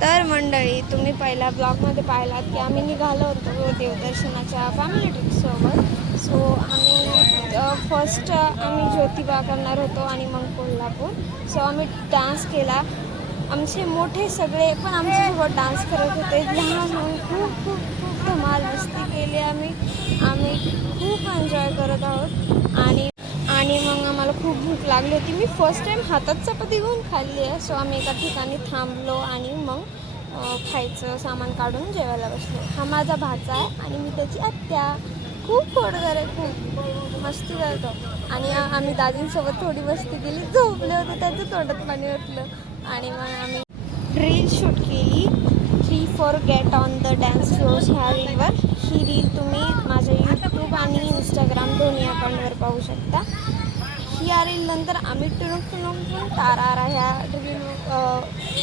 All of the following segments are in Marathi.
तर मंडळी, तुम्ही पहिल्या ब्लॉगमध्ये पाहिलात की आम्ही निघालो होतो देवदर्शनाच्या फॅमिली ट्रिपसोबत. सो आम्ही फर्स्ट आम्ही ज्योतिबा करणार होतो आणि मग कोल्हापूर. सो आम्ही डान्स केला. आमचे मोठे सगळे पण आमच्यासोबत डान्स करत होते. लहान म्हणून खूप खूप खूप धमाल मस्ती केली आम्ही खूप एन्जॉय करत आहोत. आणि मग आम्हाला खूप भूक लागली होती. मी फर्स्ट टाईम हातात चपाती घेऊन खाल्ली आहे. सो आम्ही एका ठिकाणी थांबलो आणि मग खायचं सामान काढून जेवायला बसलो. हा माझा भाचा आहे आणि मी त्याची आत्या. खूप खोडकर आहे, खूप मस्ती करतो. आणि आम्ही दादींसोबत थोडी मस्ती केली, झोपले होते, त्याचं तोंडात पाणी ओतलं. आणि मग आम्ही रील शूट केली. 3 for Get on the Dance Floors ह्या रीलवर. ही रील तुम्ही माझ्या यूट्यूब आणि इंस्टाग्राम दोन्ही अकाउंटवर पाहू शकता. या रीलनंतर आम्ही टुणूक तारारा ह्या रील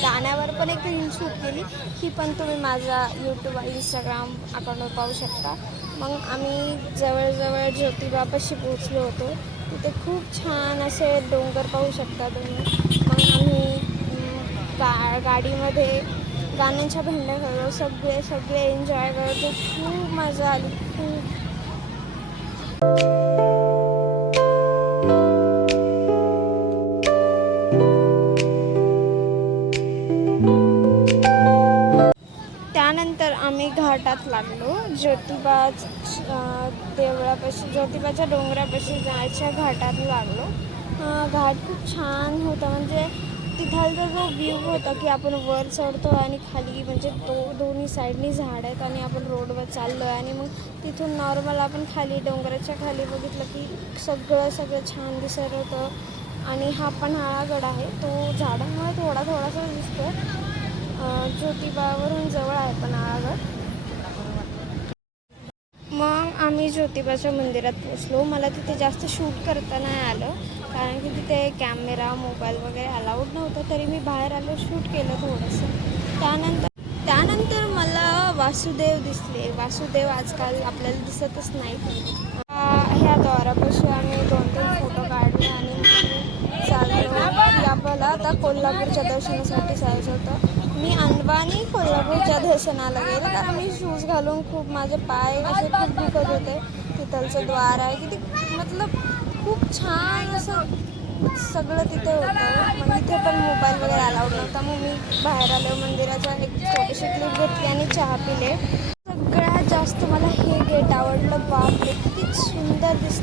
गाण्यावर पण एक रील शूट केली. ही पण तुम्ही माझ्या यूट्यूब इंस्टाग्राम अकाउंटवर पाहू शकता. मग आम्ही जवळजवळ ज्योतिबापाशी पोचलो होतो. तिथे खूप छान असे डोंगर पाहू शकता तुम्ही. मग आम्ही गाडीमध्ये गाण्यांच्या भेंड्या खेळलो. सगळे एन्जॉय करतो. खूप मजा आली, खूप. त्यानंतर आम्ही घाटात लागलो. ज्योतिबाच्या डोंगरापाशी जायच्या घाटात लागलो. घाट खूप छान होता. म्हणजे तिथालचा जो व्ह्यू होता की आपण वर चढतो आणि खाली म्हणजे दोन्ही साईडनी झाड आहेत आणि आपण रोडवर चाललो आहे. आणि मग तिथून नॉर्मल आपण खाली डोंगराच्या खाली बघितलं की सगळं छान दिसत होतं. आणि हा पन्हाळागड आहे, तो झाडांमुळे थोडासा दिसतो. ज्योतिबावरून जवळ आहे पन्हाळागड. मग आम्ही ज्योतिबाच्या मंदिरात पोचलो. मला तिथे जास्त शूट करता नाही आलं कारण की तिथे कॅमेरा मोबाईल वगैरे अलाउड नव्हतं. तरी मी बाहेर आलो, शूट केलं थोडंसं. त्यानंतर मला वासुदेव दिसले. वासुदेव आजकाल आपल्याला दिसतच नाही. ह्या द्वारापाशी आम्ही 2-3 फोटो काढले आणि चाललो की आपल्याला आता कोल्हापूरच्या दर्शनासाठी जायचं होतं. मी अनवाणी कोल्हापूरच्या दर्शनाला गेले कारण मी शूज घालून खूप माझे पाय असे खूप दुखत होते. तिथलचं द्वार आहे की मतलब खूप छान असं सगळं तिथे होतं. मग इथे पण मोबाईल वगैरे अलाउड नव्हता. मग मी बाहेर आलो, मंदिराच्या एक छोटीशी क्लिप घेतली आणि चहा पिले. सगळ्यात जास्त मला हे गेट आवडलं. बापरे, किती सुंदर दिसतं.